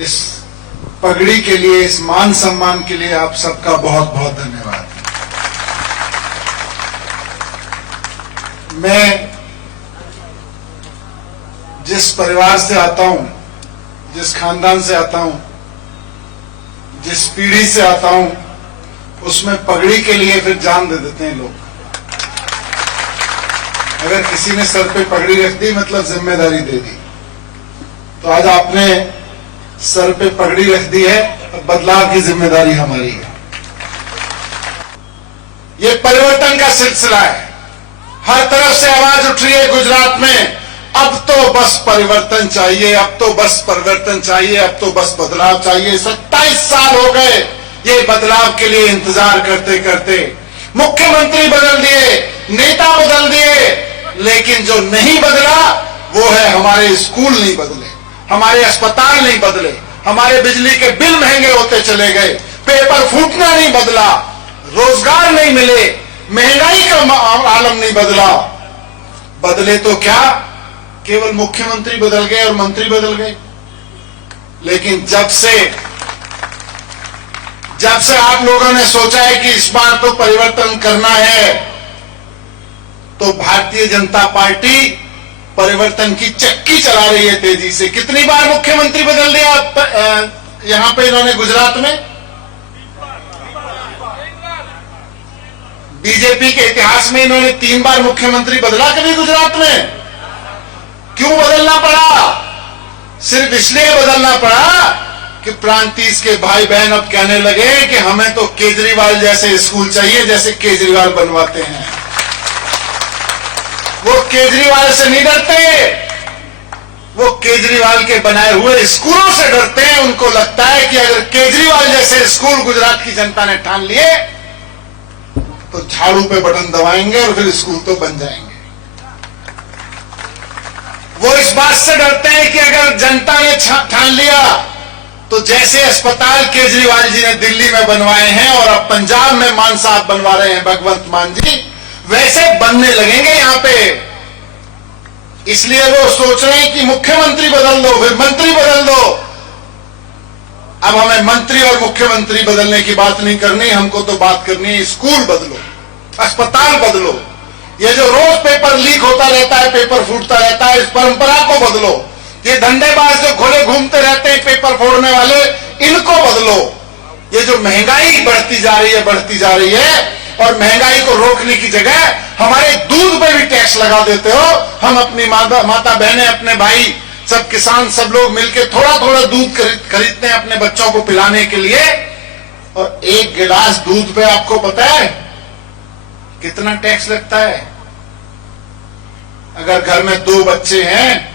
इस पगड़ी के लिए, इस मान सम्मान के लिए आप सबका बहुत बहुत धन्यवाद। मैं जिस परिवार से आता हूं, जिस खानदान से आता हूं, जिस पीढ़ी से आता हूं, उसमें पगड़ी के लिए फिर जान दे देते हैं लोग। अगर किसी ने सर पे पगड़ी रख दी मतलब जिम्मेदारी दे दी। तो आज आपने सर पे पगड़ी रख दी है, अब बदलाव की जिम्मेदारी हमारी है। ये परिवर्तन का सिलसिला है, हर तरफ से आवाज उठ रही है गुजरात में, अब तो बस परिवर्तन चाहिए, अब तो बस परिवर्तन चाहिए, अब तो बस बदलाव चाहिए। 27 साल हो गए ये बदलाव के लिए इंतजार करते करते। मुख्यमंत्री बदल दिए, नेता बदल दिए, लेकिन जो नहीं बदला वो है हमारे स्कूल नहीं बदले, हमारे अस्पताल नहीं बदले, हमारे बिजली के बिल महंगे होते चले गए, पेपर फूटना नहीं बदला, रोजगार नहीं मिले, महंगाई का आलम नहीं बदला। बदले तो क्या, केवल मुख्यमंत्री बदल गए और मंत्री बदल गए। लेकिन जब से आप लोगों ने सोचा है कि इस बार तो परिवर्तन करना है, तो भारतीय जनता पार्टी परिवर्तन की चक्की चला रही है तेजी से। कितनी बार मुख्यमंत्री बदल दिया यहां पे इन्होंने गुजरात में? बीजेपी के इतिहास में इन्होंने 3 बार मुख्यमंत्री बदला कभी गुजरात में। क्यों बदलना पड़ा? सिर्फ इसलिए बदलना पड़ा कि प्रांतीय के भाई बहन अब कहने लगे कि हमें तो केजरीवाल जैसे स्कूल चाहिए जैसे केजरीवाल बनवाते हैं। वो केजरीवाल से नहीं डरते, वो केजरीवाल के बनाए हुए स्कूलों से डरते हैं। उनको लगता है कि अगर केजरीवाल जैसे स्कूल गुजरात की जनता ने ठान लिए तो झाड़ू पे बटन दबाएंगे और फिर स्कूल तो बन जाएंगे। वो इस बात से डरते हैं कि अगर जनता ने ठान लिया तो जैसे अस्पताल केजरीवाल जी ने दिल्ली में बनवाए हैं और अब पंजाब में मान साहब बनवा रहे हैं, भगवंत मान जी, वैसे बनने लगेंगे यहां पे। इसलिए वो सोच रहे हैं कि मुख्यमंत्री बदल दो, फिर मंत्री बदल दो। अब हमें मंत्री और मुख्यमंत्री बदलने की बात नहीं करनी, हमको तो बात करनी है स्कूल बदलो, अस्पताल बदलो। ये जो रोज पेपर लीक होता रहता है, पेपर फूटता रहता है, इस परंपरा को बदलो। ये धंधेबाज जो घोड़े घूमते रहते हैं पेपर फोड़ने वाले, इनको बदलो। ये जो महंगाई बढ़ती जा रही है और महंगाई को रोकने की जगह हमारे दूध पे भी टैक्स लगा देते हो। हम अपनी माता बहनें, अपने भाई, सब किसान, सब लोग मिलकर थोड़ा थोड़ा दूध खरीदते हैं अपने बच्चों को पिलाने के लिए, और 1 गिलास दूध पे आपको पता है कितना टैक्स लगता है? अगर घर में 2 बच्चे हैं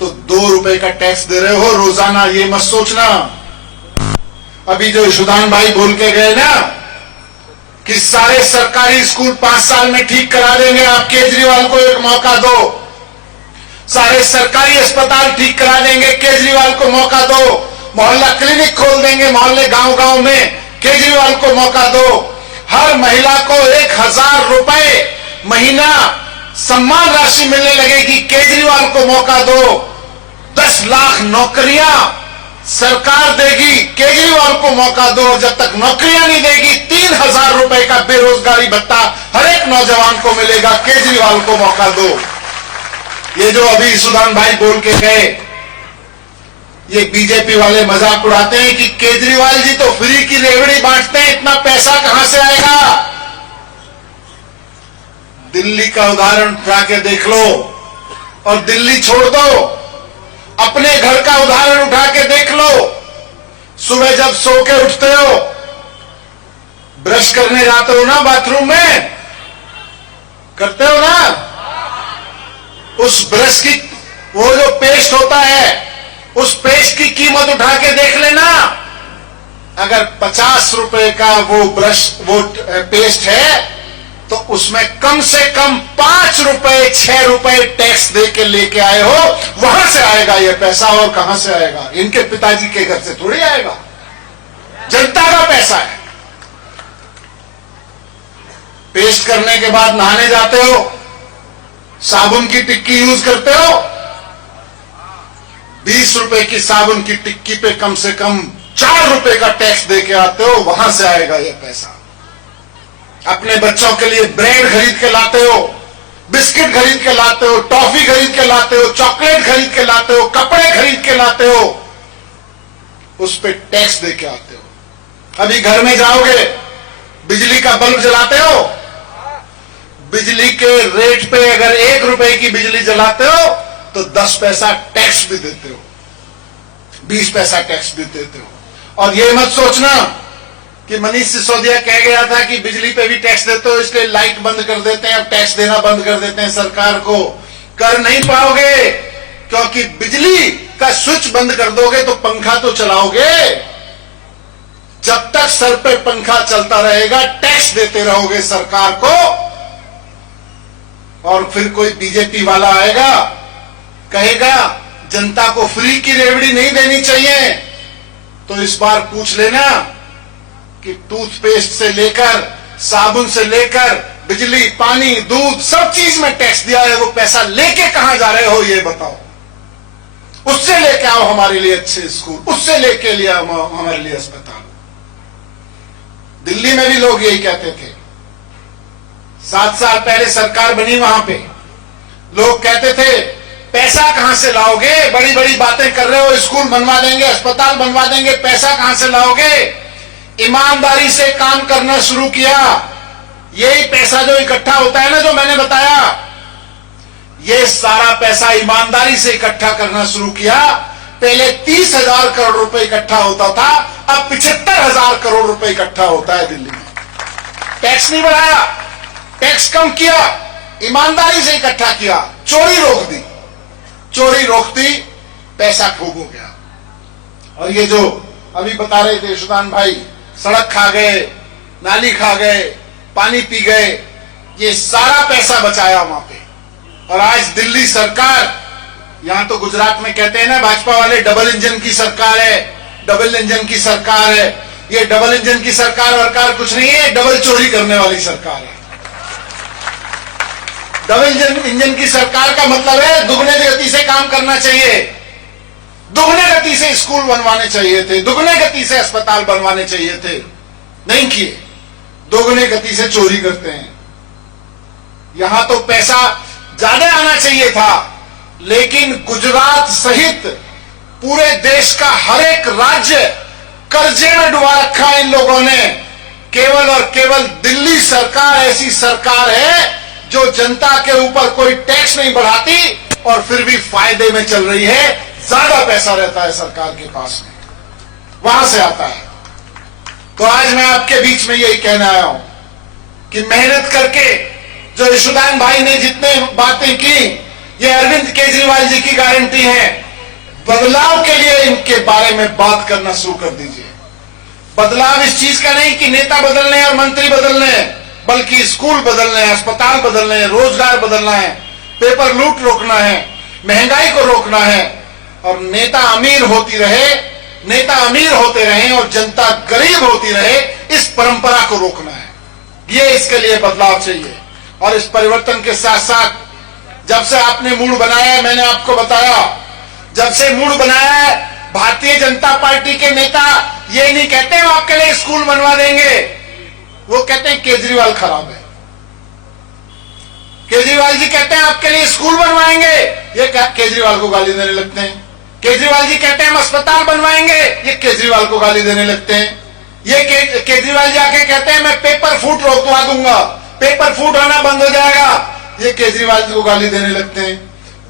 तो 2 रुपए का टैक्स दे रहे हो रोजाना। ये मत सोचना। अभी जो यशोदान भाई बोल के गए ना कि सारे सरकारी स्कूल 5 साल में ठीक करा देंगे, आप केजरीवाल को एक मौका दो। सारे सरकारी अस्पताल ठीक करा देंगे, केजरीवाल को मौका दो। मोहल्ला क्लिनिक खोल देंगे मोहल्ले गांव-गांव में, केजरीवाल को मौका दो। हर महिला को 1000 रुपए महीना सम्मान राशि मिलने लगेगी, केजरीवाल को मौका दो। 10 लाख नौकरियां सरकार देगी, केजरीवाल को मौका दो। जब तक नौकरियां नहीं देगी 3000 रुपए का बेरोजगारी भत्ता हर एक नौजवान को मिलेगा, केजरीवाल को मौका दो। ये जो अभी सुदान भाई बोल के गए, ये बीजेपी वाले मजाक उड़ाते हैं कि केजरीवाल जी तो फ्री की रेवड़ी बांटते हैं, इतना पैसा कहां से आएगा? दिल्ली का उदाहरण उठा के देख लो, और दिल्ली छोड़ दो, अपने घर का उदाहरण उठा के देख लो। सुबह जब सो के उठते हो, ब्रश करने जाते हो ना बाथरूम में, करते हो ना, उस ब्रश की वो जो पेस्ट होता है, उस पेस्ट की कीमत उठा के देख लेना। अगर 50 रुपए का वो पेस्ट है तो उसमें कम से कम 5 रुपए 6 रुपए टैक्स दे के लेके आए हो, वहां से आएगा ये पैसा। और कहां से आएगा? इनके पिताजी के घर से थोड़ी आएगा, जनता का पैसा है। पेस्ट करने के बाद नहाने जाते हो, साबुन की टिक्की यूज करते हो, 20 रुपए की साबुन की टिक्की पे कम से कम 4 रुपए का टैक्स दे के आते हो, वहां से आएगा ये पैसा। अपने बच्चों के लिए ब्रेड खरीद के लाते हो, बिस्किट खरीद के लाते हो, टॉफी खरीद के लाते हो, चॉकलेट खरीद के लाते हो, कपड़े खरीद के लाते हो, उस पे टैक्स दे के आते हो। अभी घर में जाओगे, बिजली का बल्ब जलाते हो, बिजली के रेट पे अगर 1 रुपए की बिजली जलाते हो तो 10 पैसा टैक्स भी देते हो, 20 पैसा टैक्स भी देते हो। और ये मत सोचना कि मनीष सिसोदिया कह गया था कि बिजली पे भी टैक्स देते हो इसलिए लाइट बंद कर देते हैं, अब टैक्स देना बंद कर देते हैं सरकार को। कर नहीं पाओगे, क्योंकि बिजली का स्विच बंद कर दोगे तो पंखा तो चलाओगे। जब तक सर पे पंखा चलता रहेगा टैक्स देते रहोगे सरकार को। और फिर कोई बीजेपी वाला आएगा, कहेगा जनता को फ्री की रेवड़ी नहीं देनी चाहिए, तो इस बार पूछ लेना कि टूथपेस्ट से लेकर साबुन से लेकर बिजली, पानी, दूध, सब चीज में टैक्स दिया है, वो पैसा लेके कहां जा रहे हो ये बताओ। उससे लेके आओ हमारे लिए अच्छे स्कूल, उससे लेके लिया हमारे लिए अस्पताल। दिल्ली में भी लोग यही कहते थे, 7 साल पहले सरकार बनी, वहां पे लोग कहते थे पैसा कहां से लाओगे, बड़ी बड़ी बातें कर रहे हो, स्कूल बनवा देंगे, अस्पताल बनवा देंगे, पैसा कहां से लाओगे। ईमानदारी से काम करना शुरू किया, यही पैसा जो इकट्ठा होता है ना, जो मैंने बताया, ये सारा पैसा ईमानदारी से इकट्ठा करना शुरू किया। पहले 30,000 करोड़ रुपए इकट्ठा होता था, अब 75,000 करोड़ रुपए इकट्ठा होता है दिल्ली में। टैक्स नहीं बढ़ाया, टैक्स कम किया, ईमानदारी से इकट्ठा किया, चोरी रोक दी, चोरी रोकती, पैसा खूब हो गया। और ये जो अभी बता रहे थे सुदान भाई, सड़क खा गए, नाली खा गए, पानी पी गए, ये सारा पैसा बचाया वहां पे। और आज दिल्ली सरकार, यहां तो गुजरात में कहते हैं ना भाजपा वाले, डबल इंजन की सरकार है, डबल इंजन की सरकार है। ये डबल इंजन की सरकार वरकार कुछ नहीं है, डबल चोरी करने वाली सरकार है। डबल इंजन की सरकार का मतलब है दुगने गति से काम करना चाहिए, दुगने गति से स्कूल बनवाने चाहिए थे, दुगने गति से अस्पताल बनवाने चाहिए थे, नहीं किए, दोगुने गति से चोरी करते हैं। यहां तो पैसा ज्यादा आना चाहिए था, लेकिन गुजरात सहित पूरे देश का हर एक राज्य कर्जे में डुबा रखा है इन लोगों ने। केवल और केवल दिल्ली सरकार ऐसी सरकार है जो जनता के ऊपर कोई टैक्स नहीं बढ़ाती और फिर भी फायदे में चल रही है। ज्यादा पैसा रहता है सरकार के पास में, वहां से आता है। तो आज मैं आपके बीच में यही कहने आया हूं कि मेहनत करके जो यशोदान भाई ने जितने बातें की, ये अरविंद केजरीवाल जी की गारंटी है। बदलाव के लिए इनके बारे में बात करना शुरू कर दीजिए। बदलाव इस चीज का नहीं कि नेता बदलने और मंत्री बदलने, बल्कि स्कूल बदलने, अस्पताल बदलने, रोजगार बदलना है, पेपर लूट रोकना है, महंगाई को रोकना है, और नेता अमीर होती रहे, नेता अमीर होते रहे और जनता गरीब होती रहे, इस परंपरा को रोकना है। ये इसके लिए बदलाव चाहिए। और इस परिवर्तन के साथ साथ जब से आपने मूड बनाया, मैंने आपको बताया, जब से मूड बनाया है, भारतीय जनता पार्टी के नेता ये नहीं कहते हम आपके लिए स्कूल बनवा देंगे, वो कहते हैं केजरीवाल खराब है। केजरीवाल जी कहते हैं आपके लिए स्कूल बनवाएंगे, ये केजरीवाल को गाली देने लगते हैं। केजरीवाल जी कहते हैं हम अस्पताल बनवाएंगे, ये केजरीवाल को गाली देने लगते हैं। ये केजरीवाल जी आके कहते हैं मैं पेपर फूट रोकवा दूंगा, पेपर फूट होना बंद हो जाएगा, ये केजरीवाल जी को गाली देने लगते हैं।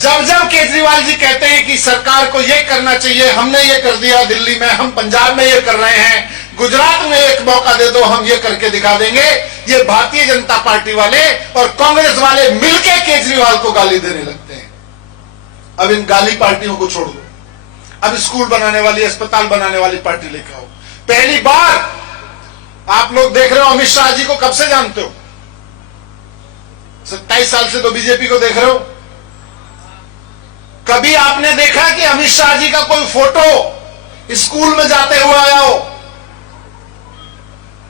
जब जब केजरीवाल जी कहते हैं कि सरकार को ये करना चाहिए, हमने ये कर दिया दिल्ली में, हम पंजाब में ये कर रहे हैं, गुजरात में एक मौका दे दो हम ये करके दिखा देंगे, ये भारतीय जनता पार्टी वाले और कांग्रेस वाले मिलकर केजरीवाल को गाली देने लगते हैं। अब इन गाली पार्टियों को छोड़ दो, अब स्कूल बनाने वाली, अस्पताल बनाने वाली पार्टी लेकर आओ। पहली बार आप लोग देख रहे हो, अमित शाह जी को कब से जानते हो? 27 साल से तो बीजेपी को देख रहे हो। कभी आपने देखा कि अमित शाह जी का कोई फोटो स्कूल में जाते हुए आया हो?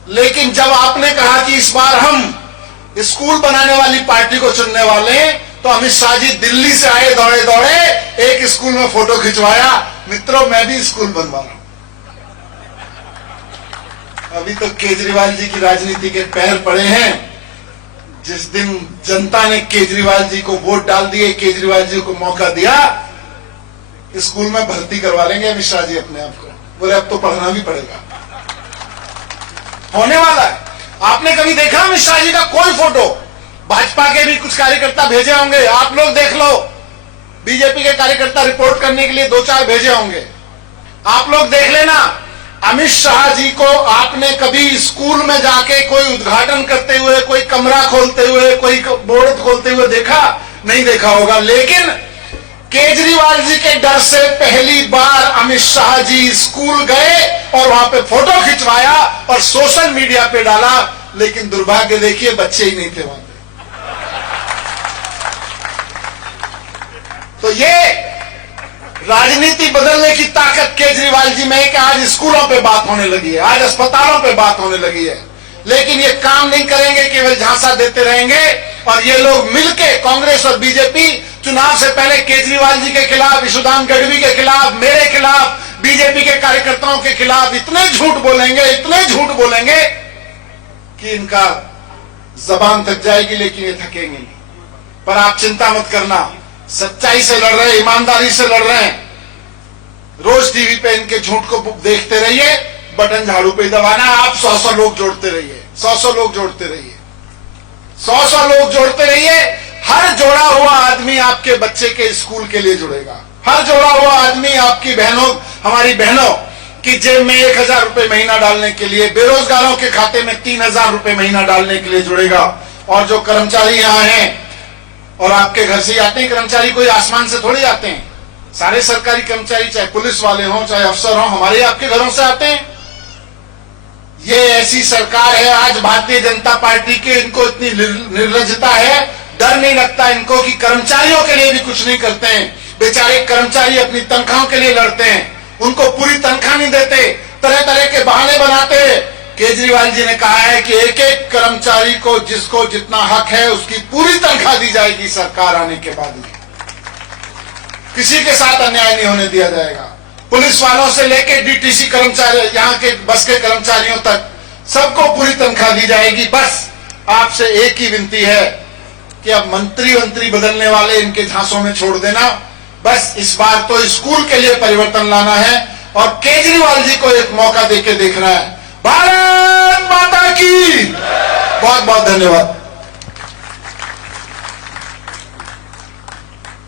लेकिन जब आपने कहा कि इस बार हम स्कूल बनाने वाली पार्टी को चुनने वाले हैं, तो अमित शाह जी दिल्ली से आए दौड़े दौड़े, एक स्कूल में फोटो खिंचवाया। मित्रों, मैं भी स्कूल बनवा रहा हूं। अभी तो केजरीवाल जी की राजनीति के पैर पड़े हैं। जिस दिन जनता ने केजरीवाल जी को वोट डाल दिए, केजरीवाल जी को मौका दिया, स्कूल में भर्ती करवा लेंगे अमित शाह जी अपने आप को। बोले अब तो पढ़ना भी पड़ेगा, होने वाला है। आपने कभी देखा अमित शाह जी का कोई फोटो? भाजपा के भी कुछ कार्यकर्ता भेजे होंगे, आप लोग देख लो। बीजेपी के कार्यकर्ता रिपोर्ट करने के लिए 2-4 भेजे होंगे, आप लोग देख लेना। अमित शाह जी को आपने कभी स्कूल में जाके कोई उद्घाटन करते हुए, कोई कमरा खोलते हुए, कोई बोर्ड खोलते हुए देखा? नहीं देखा होगा। लेकिन केजरीवाल जी के डर से पहली बार अमित शाह जी स्कूल गए और वहां पे फोटो खिंचवाया और सोशल मीडिया पे डाला। लेकिन दुर्भाग्य देखिए, बच्चे ही नहीं थे वहां पे। तो ये राजनीति बदलने की ताकत केजरीवाल जी में है कि आज स्कूलों पे बात होने लगी है, आज अस्पतालों पे बात होने लगी है। लेकिन ये काम नहीं करेंगे, केवल झांसा देते रहेंगे। और ये लोग मिलके, कांग्रेस और बीजेपी, चुनाव से पहले केजरीवाल जी के खिलाफ, यशोदान गढ़वी के खिलाफ, मेरे खिलाफ, बीजेपी के कार्यकर्ताओं के खिलाफ इतने झूठ बोलेंगे, इतने झूठ बोलेंगे कि इनका जबान थक जाएगी, लेकिन ये थकेंगे नहीं। पर आप चिंता मत करना, सच्चाई से लड़ रहे हैं, ईमानदारी से लड़ रहे हैं। रोज टीवी पे इनके झूठ को देखते रहिए, बटन झाड़ू पे दबाना। आप 100 लोग जोड़ते रहिए, 100 लोग जोड़ते रहिए, 100 लोग जोड़ते रहिए। हर जोड़ा हुआ आदमी आपके बच्चे के स्कूल के लिए जुड़ेगा। हर जोड़ा हुआ आदमी आपकी बहनों, हमारी बहनों की जेब में 1000 रुपए महीना डालने के लिए, बेरोजगारों के खाते में 3000 रुपए महीना डालने के लिए जुड़ेगा। और जो कर्मचारी यहाँ हैं, और आपके घर से ही आते हैं कर्मचारी, कोई आसमान से थोड़ी आते हैं। सारे सरकारी कर्मचारी, चाहे पुलिस वाले हों, चाहे अफसर हों, हमारे आपके घरों से आते हैं। ये ऐसी सरकार है आज भारतीय जनता पार्टी की, इनको इतनी निर्लज्जता है, डर नहीं लगता इनको कि कर्मचारियों के लिए भी कुछ नहीं करते हैं। बेचारे कर्मचारी अपनी तनख्वाहों के लिए लड़ते हैं, उनको पूरी तनख्वाह नहीं देते, तरह तरह के बहाने बनाते हैं। केजरीवाल जी ने कहा है कि एक एक कर्मचारी को जिसको जितना हक है उसकी पूरी तनख्वाह दी जाएगी सरकार आने के बाद में। किसी के साथ अन्याय नहीं होने दिया जाएगा। पुलिस वालों से लेकर डीटीसी कर्मचारी, यहाँ के बस के कर्मचारियों तक, सबको पूरी तनख्वाह दी जाएगी। बस आपसे एक ही विनती है कि अब मंत्री बदलने वाले इनके झांसों में छोड़ देना। बस इस बार तो स्कूल के लिए परिवर्तन लाना है और केजरीवाल जी को एक मौका देके देखना है। भारत माता की बहुत बहुत धन्यवाद।